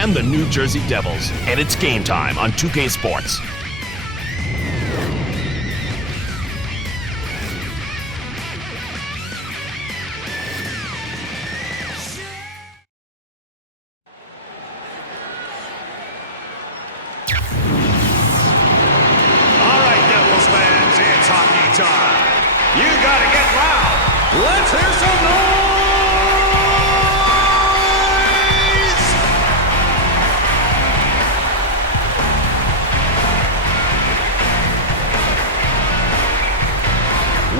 and the New Jersey Devils. And it's game time on 2K Sports. All right, Devils fans, it's hockey time. You gotta get loud. Let's hear some noise!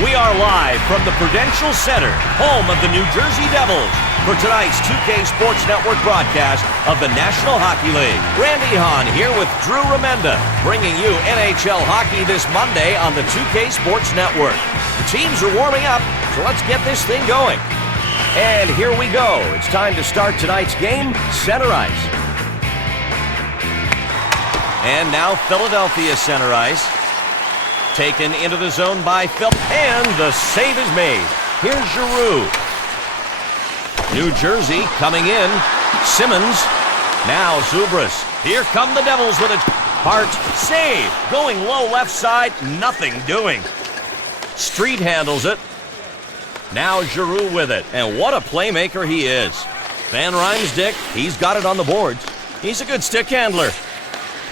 We are live from the Prudential Center, home of the New Jersey Devils, for tonight's 2K Sports Network broadcast of the National Hockey League. Randy Hahn here with Drew Remenda, bringing you NHL hockey this Monday on the 2K Sports Network. The teams are warming up, so let's get this thing going. And here we go. It's time to start tonight's game, center ice. And now Philadelphia center ice. Taken into the zone by Phil, and the save is made. Here's Giroux. New Jersey coming in. Simmons. Now Zubras. Here come the Devils with a Hart save. Going low left side, nothing doing. Street handles it. Now Giroux with it, and what a playmaker he is. Van Riemsdyk, he's got it on the boards. He's a good stick handler.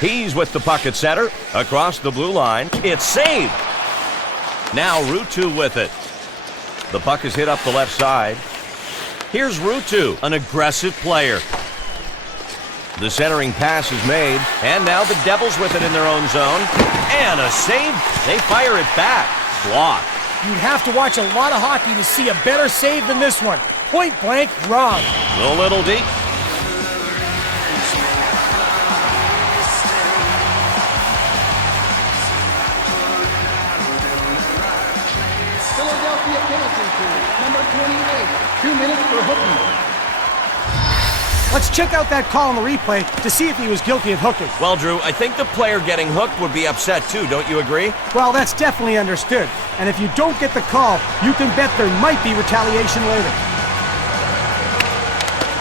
He's with the puck at center, across the blue line. It's saved. Now Ruutu with it. The puck is hit up the left side. Here's Ruutu, an aggressive player. The centering pass is made, and now the Devils with it in their own zone. And a save. They fire it back. Blocked. You'd have to watch a lot of hockey to see a better save than this one. Point blank wrong. A little deep. Philadelphia penalty kill, number 28, 2 minutes for hooking. Let's check out that call on the replay to see if he was guilty of hooking. Well, Drew, I think the player getting hooked would be upset too, don't you agree? Well, that's definitely understood. And if you don't get the call, you can bet there might be retaliation later.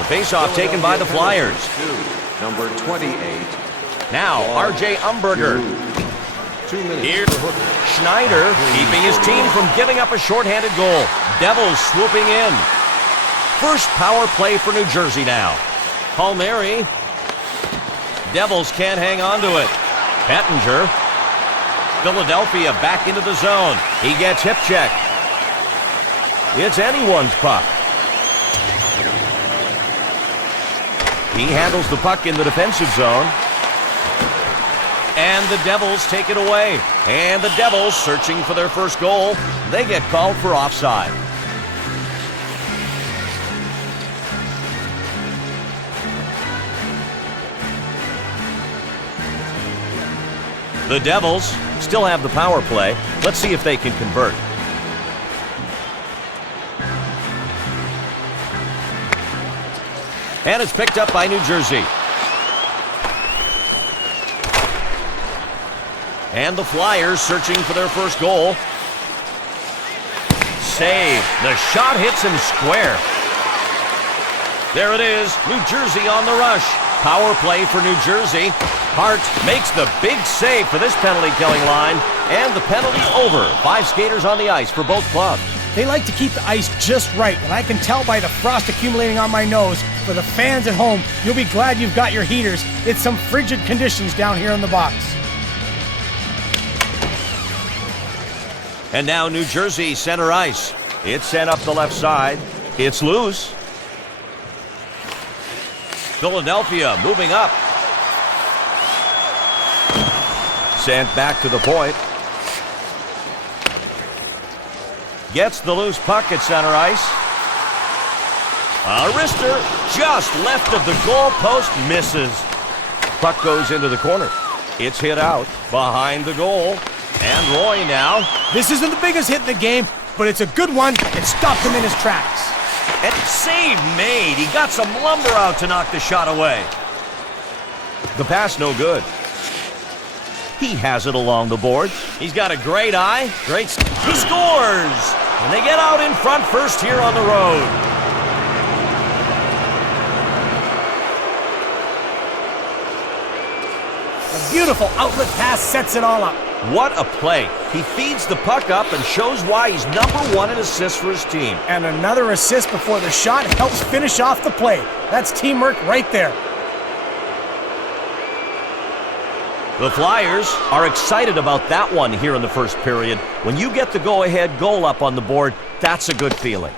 The faceoff taken by the Flyers. Number 28. Now, R.J. Umberger. 2 minutes Here, for hooking. Schneider keeping his team from giving up a shorthanded goal. Devils swooping in. First power play for New Jersey now. Palmieri. Devils can't hang on to it. Pettinger. Philadelphia back into the zone. He gets hip checked. It's anyone's puck. He handles the puck in the defensive zone. And the Devils take it away. And the Devils searching for their first goal. They get called for offside. The Devils still have the power play. Let's see if they can convert. And it's picked up by New Jersey. And the Flyers searching for their first goal. Save. The shot hits him square. There it is. New Jersey on the rush. Power play for New Jersey. Hart makes the big save for this penalty-killing line. And the penalty over. 5 skaters on the ice for both clubs. They like to keep the ice just right, and I can tell by the frost accumulating on my nose. For the fans at home, you'll be glad you've got your heaters. It's some frigid conditions down here in the box. And now New Jersey center ice. It's sent up the left side. It's loose. Philadelphia moving up. Sent back to the point. Gets the loose puck at center ice. A wrister just left of the goal post, misses. Puck goes into the corner. It's hit out behind the goal. And Roy now. This isn't the biggest hit in the game, but it's a good one. It stopped him in his tracks. And save made. He got some lumber out to knock the shot away. The pass no good. He has it along the boards. He's got a great eye. He scores! And they get out in front first here on the road. A beautiful outlet pass sets it all up. What a play. He feeds the puck up and shows why he's #1 in assists for his team. And another assist before the shot helps finish off the play. That's teamwork right there. The Flyers are excited about that one here in the first period. When you get the go-ahead goal up on the board, that's a good feeling.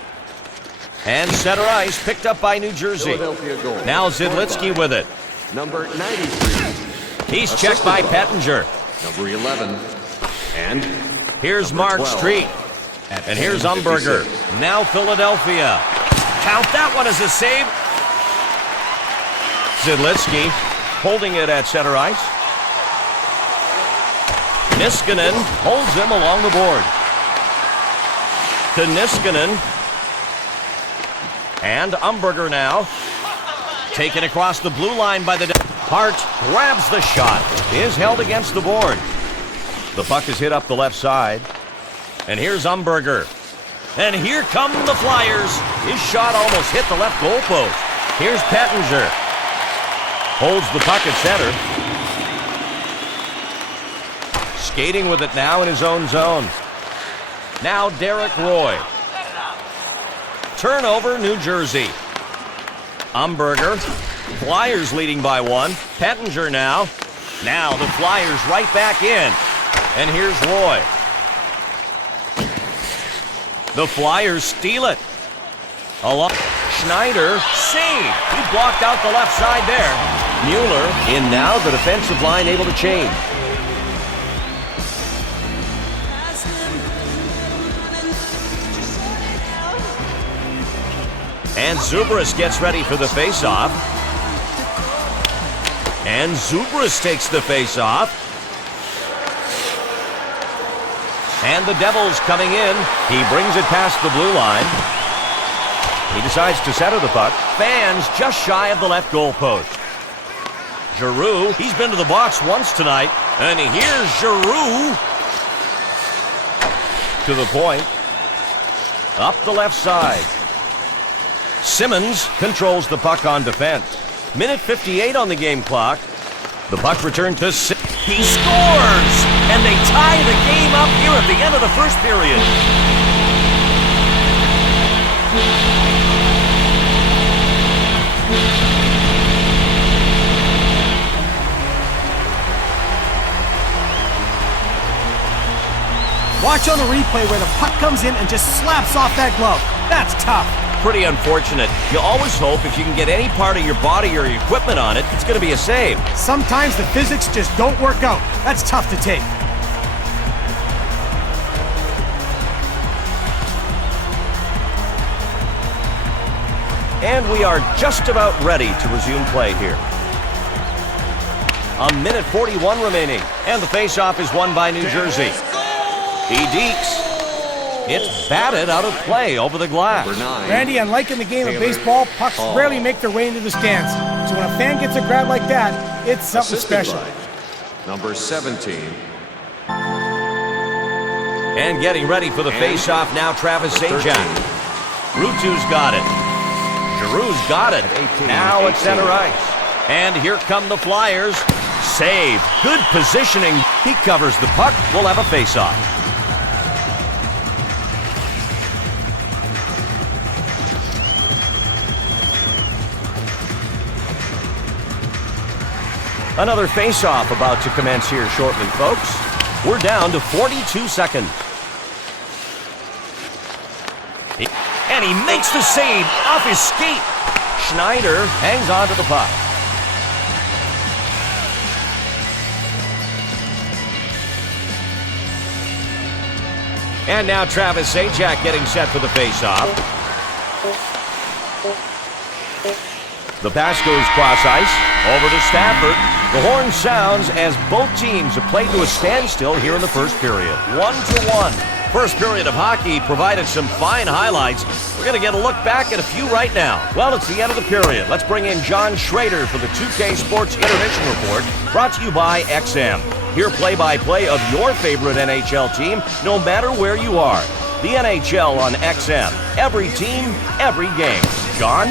And center ice picked up by New Jersey. Philadelphia goal. Now Zidlitsky with it. Number 93. He's checked by Pettinger. Number 11. And Here's number Mark 12. Street. And here's Umberger. Now Philadelphia. Count that one as a save. Zidlitsky holding it at center ice. Niskanen holds him along the board. To Niskanen. And Umberger now. Taken across the blue line by the... Hart grabs the shot. Is held against the board. The puck is hit up the left side. And here's Umberger. And here come the Flyers. His shot almost hit the left goal post. Here's Pettinger. Holds the puck at center. Skating with it now in his own zone. Now Derek Roy. Turnover, New Jersey. Umberger. Flyers leading by 1. Pettinger now. Now the Flyers right back in. And here's Roy. The Flyers steal it. Along Schneider. Save. He blocked out the left side there. Mueller in now. The defensive line able to change. And Zubris gets ready for the faceoff. And Zubris takes the faceoff. And the Devils coming in. He brings it past the blue line. He decides to center the puck. Fans just shy of the left goal post. Giroux, he's been to the box once tonight. And here's Giroux. To the point. Up the left side. Simmons controls the puck on defense. Minute 58 on the game clock. The puck returned to Simmons. He scores! And they tie the game up here at the end of the first period. Watch on the replay where the puck comes in and just slaps off that glove. That's tough. Pretty unfortunate. You always hope if you can get any part of your body or your equipment on it, it's going to be a save. Sometimes the physics just don't work out. That's tough to take. And we are just about ready to resume play here. A minute 41 remaining. And the faceoff is won by New Jersey. He dekes. It's batted out of play over the glass. Number 9. Randy, unlike in the game of baseball, pucks rarely make their way into the stands. So when a fan gets a grab like that, it's something Assisted special. by number 17. And getting ready for the face-off now, Travis Zajac. Rutu's got it. Giroux's got it. Now at center ice. And here come the Flyers. Save. Good positioning. He covers the puck. We'll have a face-off. Another face-off about to commence here shortly, folks. We're down to 42 seconds. And he makes the save off his skate. Schneider hangs on to the puck. And now Travis Zajac getting set for the face-off. The pass goes cross ice over to Stafford. The horn sounds as both teams have played to a standstill here in the first period. 1-1. First period of hockey provided some fine highlights. We're going to get a look back at a few right now. Well, it's the end of the period. Let's bring in John Schrader for the 2K Sports Intermission Report, brought to you by XM. Hear play-by-play of your favorite NHL team, no matter where you are. The NHL on XM. Every team, every game. John?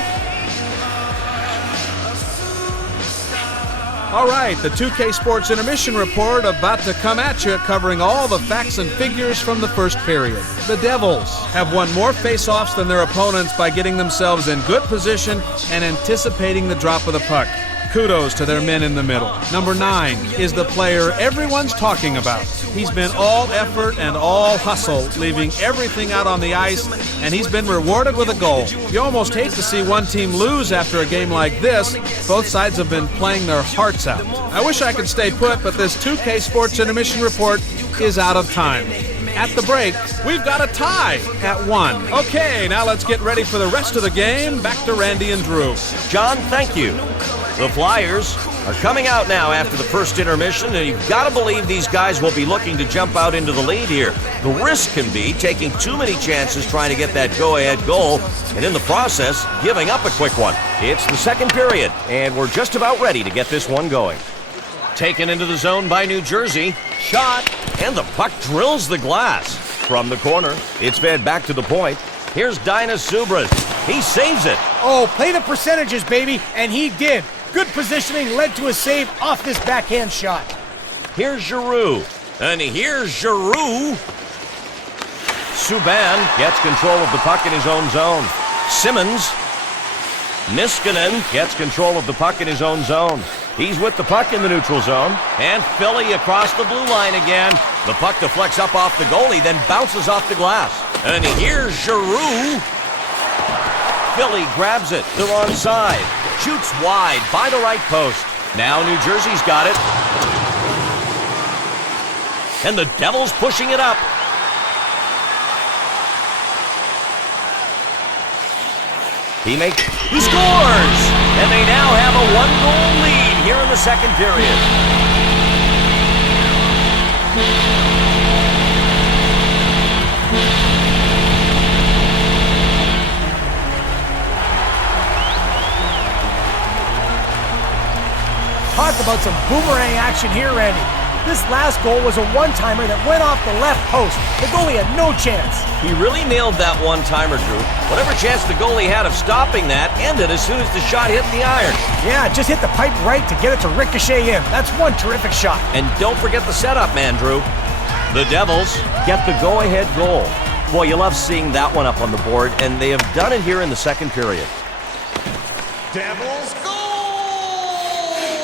All right, the 2K Sports Intermission Report about to come at you, covering all the facts and figures from the first period. The Devils have won more face-offs than their opponents by getting themselves in good position and anticipating the drop of the puck. Kudos to their men in the middle. Number 9 is the player everyone's talking about. He's been all effort and all hustle, leaving everything out on the ice, and he's been rewarded with a goal. You almost hate to see one team lose after a game like this. Both sides have been playing their hearts out. I wish I could stay put, but this 2K Sports Intermission Report is out of time. At the break, we've got a tie at 1. Okay, now let's get ready for the rest of the game. Back to Randy and Drew. John, thank you. The Flyers are coming out now after the first intermission, and you've got to believe these guys will be looking to jump out into the lead here. The risk can be taking too many chances trying to get that go-ahead goal, and in the process, giving up a quick one. It's the second period, and we're just about ready to get this one going. Taken into the zone by New Jersey. Shot, and the puck drills the glass. From the corner, it's fed back to the point. Here's Dinas Subras. He saves it. Oh, play the percentages, baby, and he did. Good positioning led to a save off this backhand shot. Here's Giroux, and here's Giroux. Subban gets control of the puck in his own zone. Simmons. Niskanen gets control of the puck in his own zone. He's with the puck in the neutral zone. And Philly across the blue line again. The puck deflects up off the goalie, then bounces off the glass. And here's Giroux. Philly grabs it. They're onside. Shoots wide by the right post. Now New Jersey's got it. And the Devils pushing it up. He scores! And they now have a 1-goal lead here in the second period. Talk about some boomerang action here, Randy. This last goal was a one-timer that went off the left post. The goalie had no chance. He really nailed that one-timer, Drew. Whatever chance the goalie had of stopping that ended as soon as the shot hit the iron. Yeah, just hit the pipe right to get it to ricochet in. That's one terrific shot. And don't forget the setup, man, Drew. The Devils get the go-ahead goal. Boy, you love seeing that one up on the board, and they have done it here in the second period. Devils goal!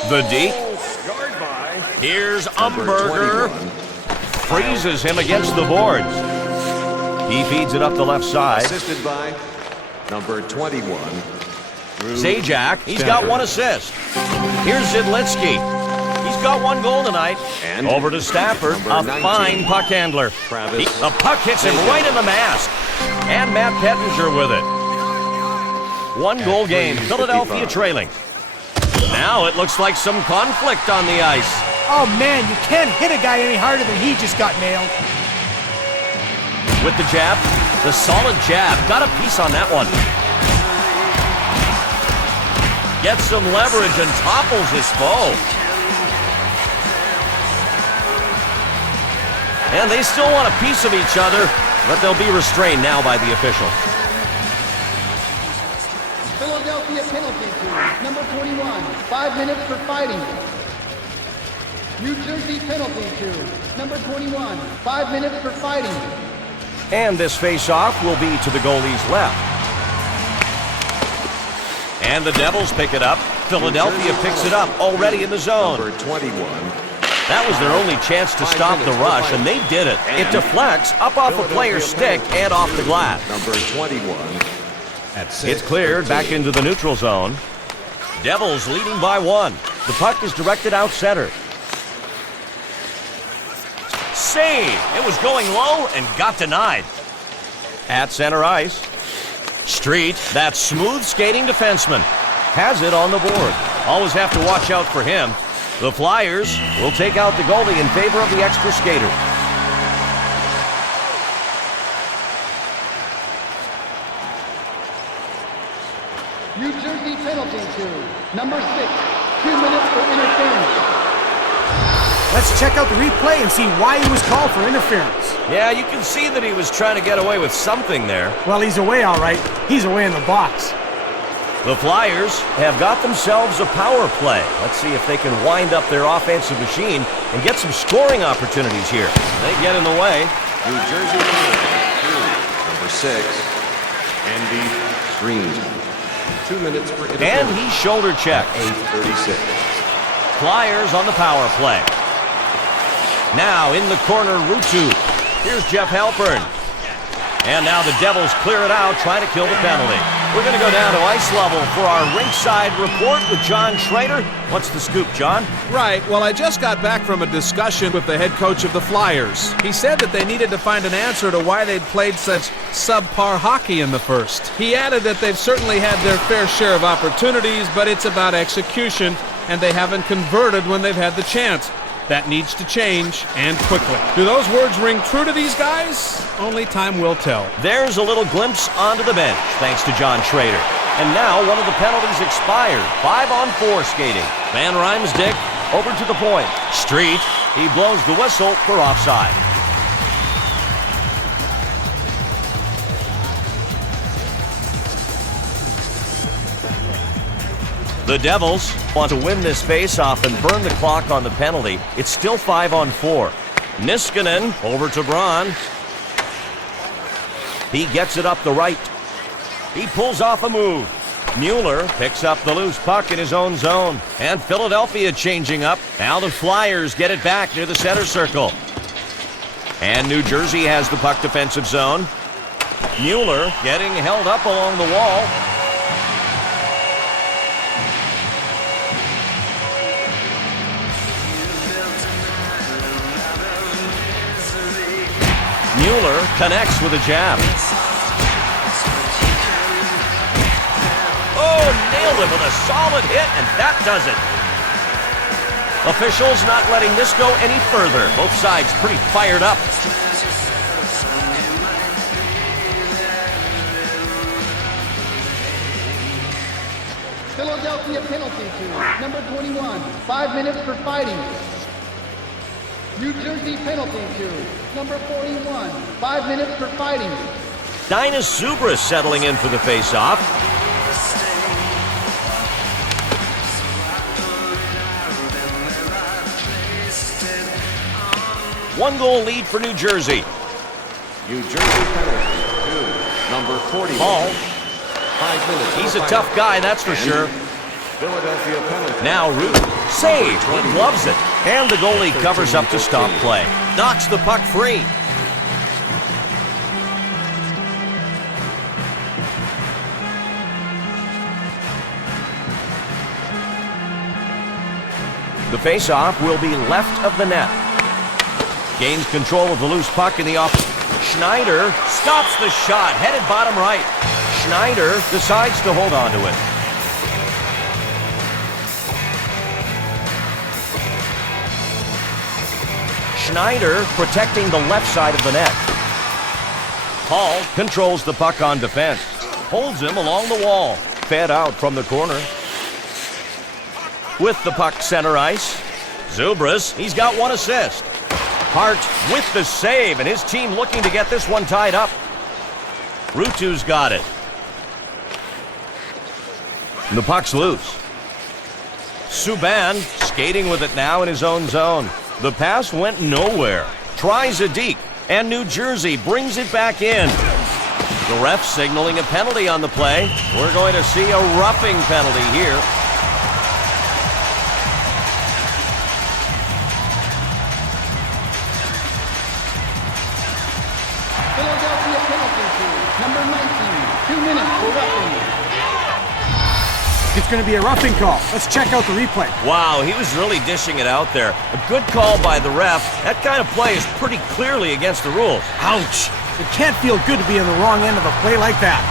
The D. Scored by Here's Number Umberger. 21. Freezes him against the boards. He feeds it up the left side. Assisted by number 21. Drew Zajac, he's got one assist. Here's Zidlitsky. He's got one goal tonight. And over to Stafford, a number 19, fine puck handler. Travis The puck hits him Zajac. right in the mask. And Matt Pettinger with it. One-goal game, 3:55. Philadelphia trailing. Now it looks like some conflict on the ice. Oh, man, you can't hit a guy any harder than he just got nailed. With the jab, the solid jab. Got a piece on that one. Gets some leverage and topples his foe. And they still want a piece of each other, but they'll be restrained now by the official. Philadelphia penalty to number 21. 5 minutes for fighting. New Jersey penalty to number 21. 5 minutes for fighting. And this face-off will be to the goalie's left. And the Devils pick it up. Philadelphia picks it up already in the zone. Number 21. That was their only chance to stop the rush, and they did it. It deflects up off a player's stick and off the glass. Number 21. It's cleared back into the neutral zone. Devils leading by 1. The puck is directed out center. Save! It was going low and got denied. At center ice, Street, that smooth skating defenseman, has it on the board. Always have to watch out for him. The Flyers will take out the goalie in favor of the extra skater. New Jersey penalty to number 6. 2 minutes for interference. Let's check out the replay and see why he was called for interference. Yeah, you can see that he was trying to get away with something there. Well, he's away all right. He's away in the box. The Flyers have got themselves a power play. Let's see if they can wind up their offensive machine and get some scoring opportunities here. They get in the way. New Jersey, number 6, Andy Green. 2 minutes for interference. And he shoulder checked. 8:36. Flyers on the power play. Now in the corner, Ruutu. Here's Jeff Halpern. And now the Devils clear it out, trying to kill the penalty. We're going to go down to ice level for our rinkside report with John Schrader. What's the scoop, John? Right. Well, I just got back from a discussion with the head coach of the Flyers. He said that they needed to find an answer to why they'd played such subpar hockey in the first. He added that they've certainly had their fair share of opportunities, but it's about execution, and they haven't converted when they've had the chance. That needs to change, and quickly. Do those words ring true to these guys? Only time will tell. There's a little glimpse onto the bench, thanks to John Schrader. And now one of the penalties expired. 5-on-4 skating. Van Riemsdyk over to the point. Street, he blows the whistle for offside. The Devils want to win this face-off and burn the clock on the penalty. It's still 5-on-4. Niskanen over to Braun. He gets it up the right. He pulls off a move. Mueller picks up the loose puck in his own zone. And Philadelphia changing up. Now the Flyers get it back near the center circle. And New Jersey has the puck defensive zone. Mueller getting held up along the wall. Mueller connects with a jab. Oh, nailed it with a solid hit, and that does it. Officials not letting this go any further. Both sides pretty fired up. Philadelphia penalty to number 21. 5 minutes for fighting. New Jersey penalty to number 41. 5 minutes for fighting. Dinas Zubras settling in for the face-off. One-goal lead for New Jersey. New Jersey penalty to number 41. Paul. 5 minutes. He's a tough guy, that's for sure. Philadelphia penalty. Now Root. Save. He loves it. And the goalie covers up to stop play. Knocks the puck free. The face-off will be left of the net. Gains control of the loose puck in the off. Schneider stops the shot, headed bottom right. Schneider decides to hold on to it. Schneider protecting the left side of the net. Hall controls the puck on defense. Holds him along the wall. Fed out from the corner. With the puck center ice. Zubras, he's got one assist. Hart with the save, and his team looking to get this one tied up. Ruutu's got it. And the puck's loose. Subban skating with it now in his own zone. The pass went nowhere. Tries a deke, and New Jersey brings it back in. The ref signaling a penalty on the play. We're going to see a roughing penalty here. Philadelphia penalty to number 19. 2 minutes for roughing. It's going to be a roughing call. Let's check out the replay. Wow, he was really dishing it out there. A good call by the ref. That kind of play is pretty clearly against the rules. Ouch. It can't feel good to be on the wrong end of a play like that.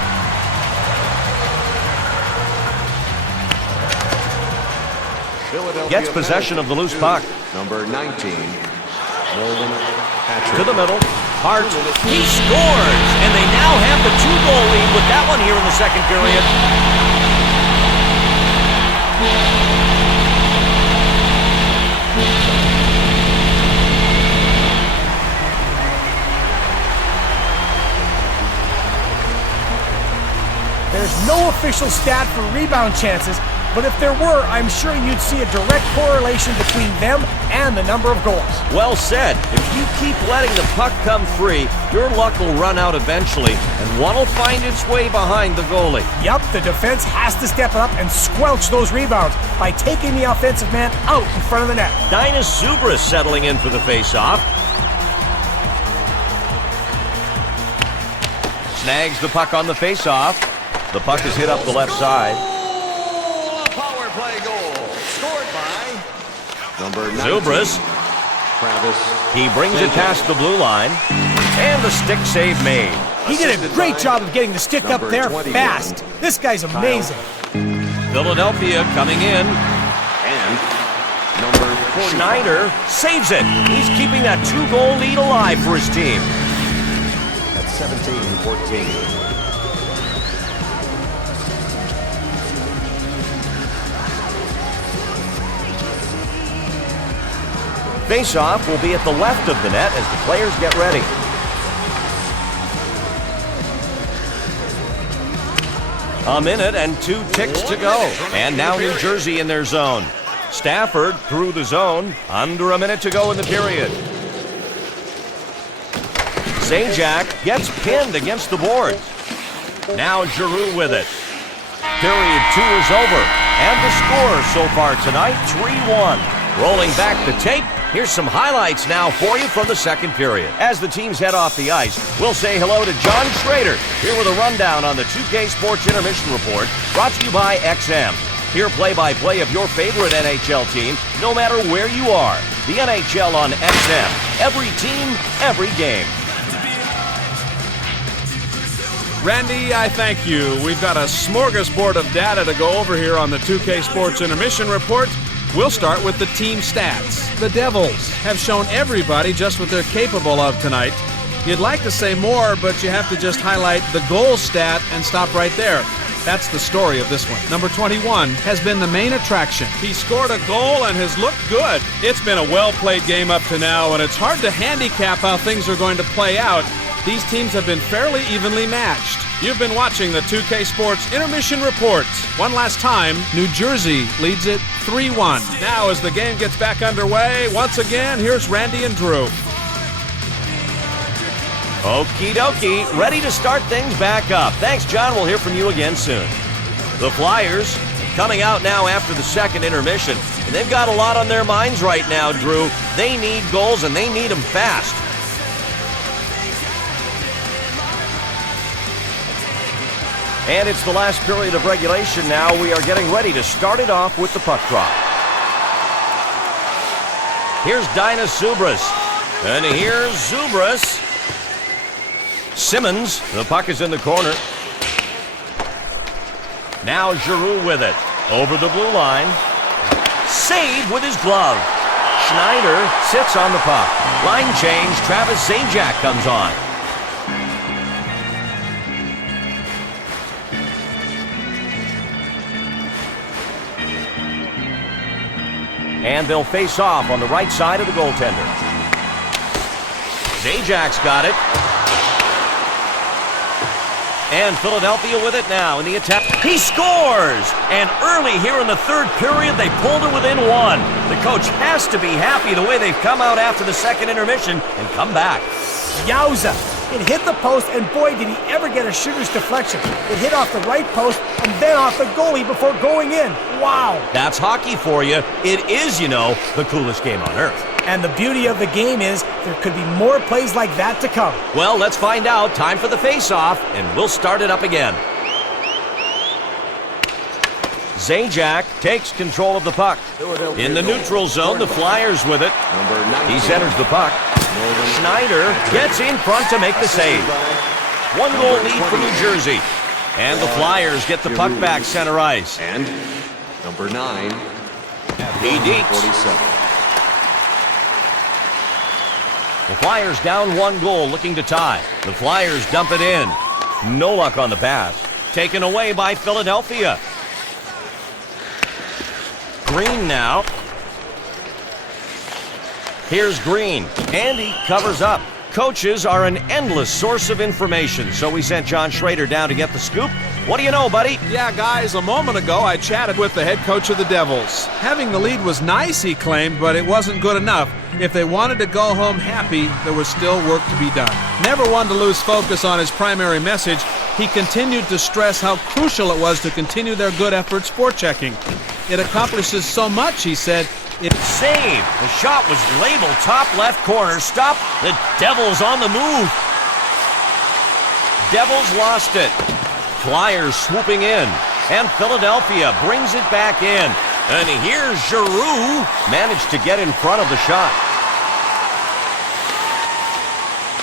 Gets possession of the loose puck. Number 19, Nolan Patrick. To the middle. Hart. He scores! And they now have the 2-goal lead with that one here in the second period. There's no official stat for rebound chances, but if there were, I'm sure you'd see a direct correlation between them and the number of goals. Well said. If you keep letting the puck come free, your luck will run out eventually, and one will find its way behind the goalie. Yup, the defense has to step up and squelch those rebounds by taking the offensive man out in front of the net. Dinus Zubris settling in for the faceoff. Snags the puck on the faceoff. The puck is hit up the left side. A power play goal scored by Number 19. Zubris. Travis. He brings it past the blue line. And the stick save made. He did a great job of getting the stick up Number there 21. fast. This guy's amazing. Philadelphia coming in. And number 40. Schneider saves it. He's keeping that 2-goal lead alive for his team. At 17-14. Face-off will be at the left of the net as the players get ready. A minute and 2 ticks to go. And now New Jersey in their zone. Stafford through the zone. Under a minute to go in the period. Zajac gets pinned against the boards. Now Giroux with it. Period 2 is over. And the score so far tonight, 3-1. Rolling back the tape, here's some highlights now for you from the second period. As the teams head off the ice, we'll say hello to John Schrader, here with a rundown on the 2K Sports Intermission Report, brought to you by XM. Hear play-by-play of your favorite NHL team, no matter where you are. The NHL on XM. Every team, every game. Randy, I thank you. We've got a smorgasbord of data to go over here on the 2K Sports Intermission Report. We'll start with the team stats. The Devils have shown everybody just what they're capable of tonight. You'd like to say more, but you have to just highlight the goal stat and stop right there. That's the story of this one. Number 21 has been the main attraction. He scored a goal and has looked good. It's been a well-played game up to now, and it's hard to handicap how things are going to play out. These teams have been fairly evenly matched. You've been watching the 2K Sports Intermission Report. One last time, New Jersey leads it 3-1. Now as the game gets back underway, once again, here's Randy and Drew. Okie dokie, ready to start things back up. Thanks, John. We'll hear from you again soon. The Flyers coming out now after the second intermission. And they've got a lot on their minds right now, Drew. They need goals, and they need them fast. And it's the last period of regulation now. We are getting ready to start it off with the puck drop. Here's Dinus Zubris. And here's Zubris. Simmons, the puck is in the corner. Now Giroux with it. Over the blue line. Save with his glove. Schneider sits on the puck. Line change, Travis Zajac comes on. And they'll face off on the right side of the goaltender. Zajac's got it. And Philadelphia with it now in the attack. He scores! And early here in the third period, they pulled it within one. The coach has to be happy the way they've come out after the second intermission and come back. Yowza! It hit the post, and boy, did he ever get a shooter's deflection. It hit off the right post and then off the goalie before going in. Wow! That's hockey for you. It is, you know, the coolest game on earth. And the beauty of the game is there could be more plays like that to come. Well, let's find out. Time for the face-off, and we'll start it up again. Zajac takes control of the puck. In the neutral zone, the Flyers with it. He centers the puck. Schneider gets in front to make the save. 1-goal lead for New Jersey. And the Flyers get the puck back center ice. And number 9. He deeps. 47. The Flyers down 1 goal, looking to tie. The Flyers dump it in. No luck on the pass. Taken away by Philadelphia. Green now. Here's Green, and he covers up. Coaches are an endless source of information, so we sent John Schrader down to get the scoop. What do you know, buddy? Yeah, guys, a moment ago I chatted with the head coach of the Devils. Having the lead was nice, he claimed, but it wasn't good enough. If they wanted to go home happy, there was still work to be done. Never one to lose focus on his primary message, he continued to stress how crucial it was to continue their good efforts forechecking. It accomplishes so much, he said. Save. The shot was labeled top left corner. Stop. The Devils on the move. Devils lost it. Flyers swooping in. And Philadelphia brings it back in. And here's Giroux. Managed to get in front of the shot.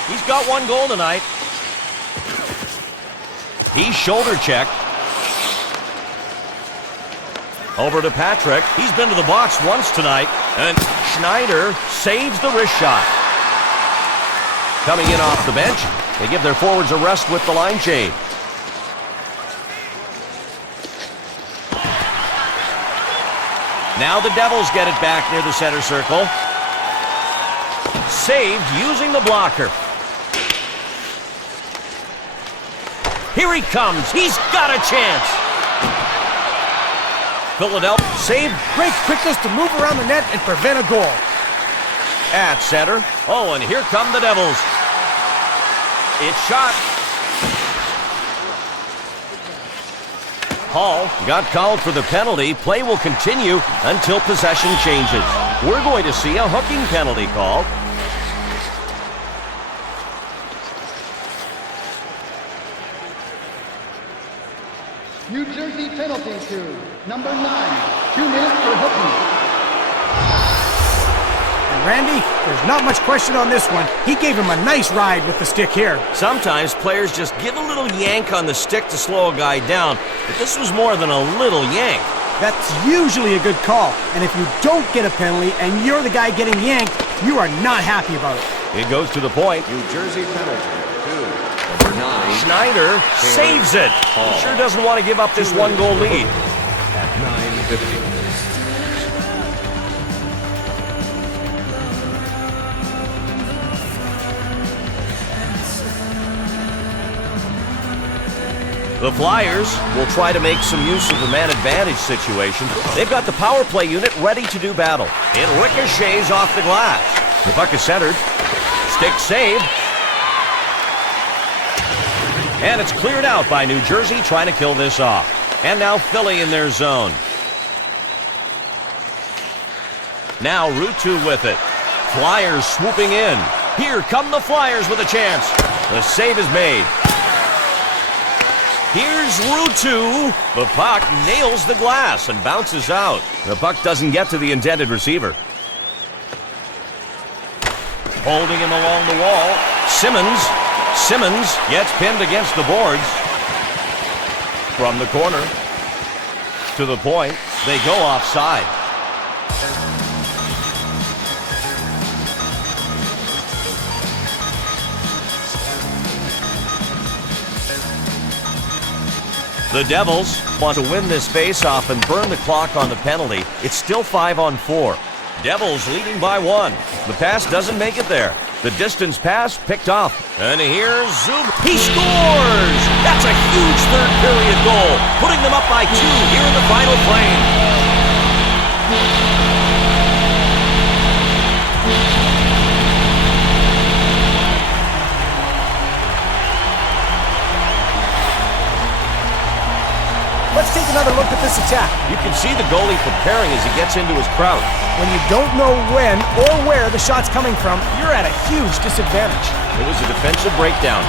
He's got one goal tonight. He's shoulder checked. Over to Patrick. He's been to the box once tonight. And Schneider saves the wrist shot. Coming in off the bench, they give their forwards a rest with the line change. Now the Devils get it back near the center circle. Saved using the blocker. Here he comes. He's got a chance. Philadelphia saved. Great quickness to move around the net and prevent a goal. At center. Oh, and here come the Devils. It's shot. Hall got called for the penalty. Play will continue until possession changes. We're going to see a hooking penalty called. New Jersey penalty to number 9. 2 minutes for hooking. And Randy, there's not much question on this one. He gave him a nice ride with the stick here. Sometimes players just give a little yank on the stick to slow a guy down, but this was more than a little yank. That's usually a good call. And if you don't get a penalty and you're the guy getting yanked, you are not happy about it. It goes to the point. New Jersey penalty. 2. Number 9. Schneider saves it. He sure doesn't want to give up this one-goal lead. At 9:50. The Flyers will try to make some use of the man advantage situation. They've got the power play unit ready to do battle. It ricochets off the glass. The puck is centered. Stick save. And it's cleared out by New Jersey trying to kill this off. And now Philly in their zone. Now Route 2 with it. Flyers swooping in. Here come the Flyers with a chance. The save is made. Here's Route 2. The puck nails the glass and bounces out. The puck doesn't get to the intended receiver. Holding him along the wall. Simmons gets pinned against the boards. From the corner to the point, they go offside. The Devils want to win this face-off and burn the clock on the penalty. It's still 5-on-4. Devils leading by 1. The pass doesn't make it there. The distance pass picked off. And here's Zub. He scores! That's a huge third-period goal, putting them up by 2 here in the final frame. Let's take another look at this attack. You can see the goalie preparing as he gets into his crouch. When you don't know when or where the shot's coming from, you're at a huge disadvantage. It was a defensive breakdown.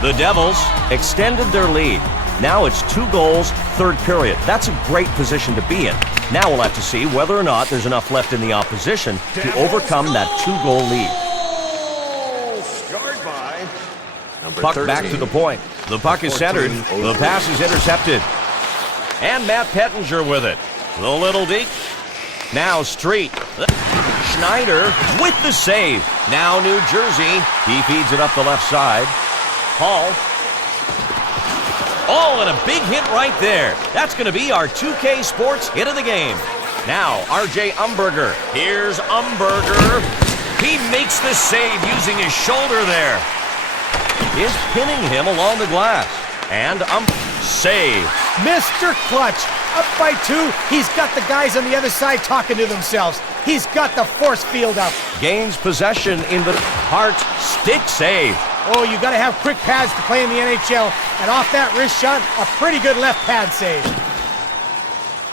The Devils extended their lead. Now it's 2 goals, third period. That's a great position to be in. Now we'll have to see whether or not there's enough left in the opposition to overcome that 2-goal lead. Scored by number Puck 13. back to the point. The puck is centered. The pass is intercepted. And Matt Pettinger with it. The little deke. Now Street. Schneider with the save. Now New Jersey. He feeds it up the left side. Hall. Oh, and a big hit right there. That's going to be our 2K Sports hit of the game. Now, R.J. Umberger. Here's Umberger. He makes the save using his shoulder there. Is pinning him along the glass. And save. Mr. Clutch, up by 2. He's got the guys on the other side talking to themselves. He's got the force field up. Gains possession in the Hart stick save. Oh, you got to have quick pads to play in the NHL. And off that wrist shot, a pretty good left pad save.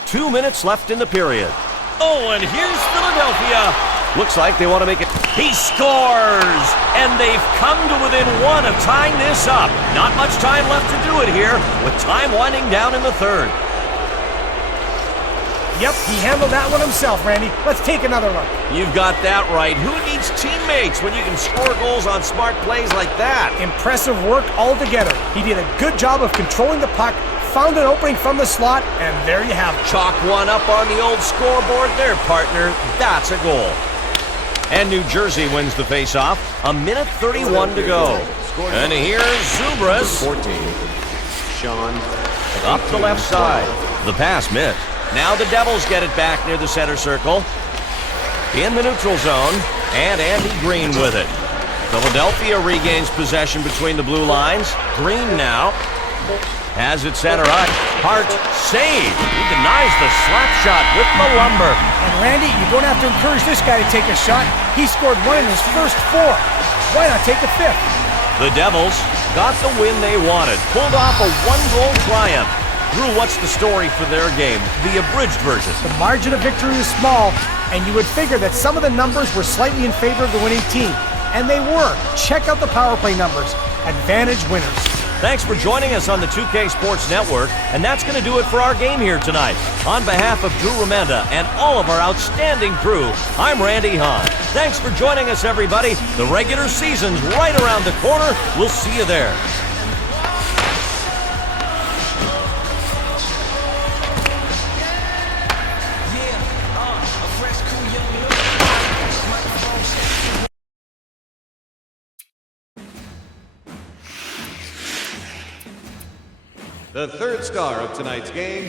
2 minutes left in the period. Oh, and here's Philadelphia. Looks like they want to make it. He scores! And they've come to within 1 of tying this up. Not much time left to do it here, with time winding down in the third. Yep, he handled that one himself, Randy. Let's take another look. You've got that right. Who needs teammates when you can score goals on smart plays like that? Impressive work altogether. He did a good job of controlling the puck, found an opening from the slot, and there you have it. Chalk one up on the old scoreboard there, partner. That's a goal. And New Jersey wins the faceoff. 1:31 to go. And here's Zubras. 14. Sean. Up the left side. The pass missed. Now the Devils get it back near the center circle. In the neutral zone. And Andy Green with it. Philadelphia regains possession between the blue lines. Green now has it center ice. Hart save. He denies the slap shot with the lumber. And Randy, you don't have to encourage this guy to take a shot. He scored 1 in his first 4. Why not take a 5th? The Devils got the win they wanted. Pulled off a 1-goal triumph. Drew, what's the story for their game? The abridged version. The margin of victory is small, and you would figure that some of the numbers were slightly in favor of the winning team. And they were. Check out the power play numbers. Advantage winners. Thanks for joining us on the 2K Sports Network, and that's going to do it for our game here tonight. On behalf of Drew Remenda and all of our outstanding crew, I'm Randy Hahn. Thanks for joining us, everybody. The regular season's right around the corner. We'll see you there. The third star of tonight's game.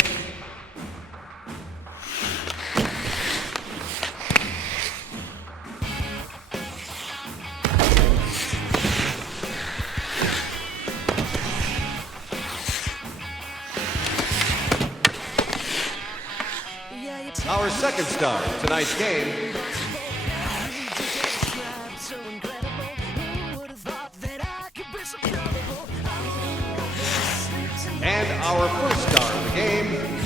Our second star of tonight's game. And our first star of the game.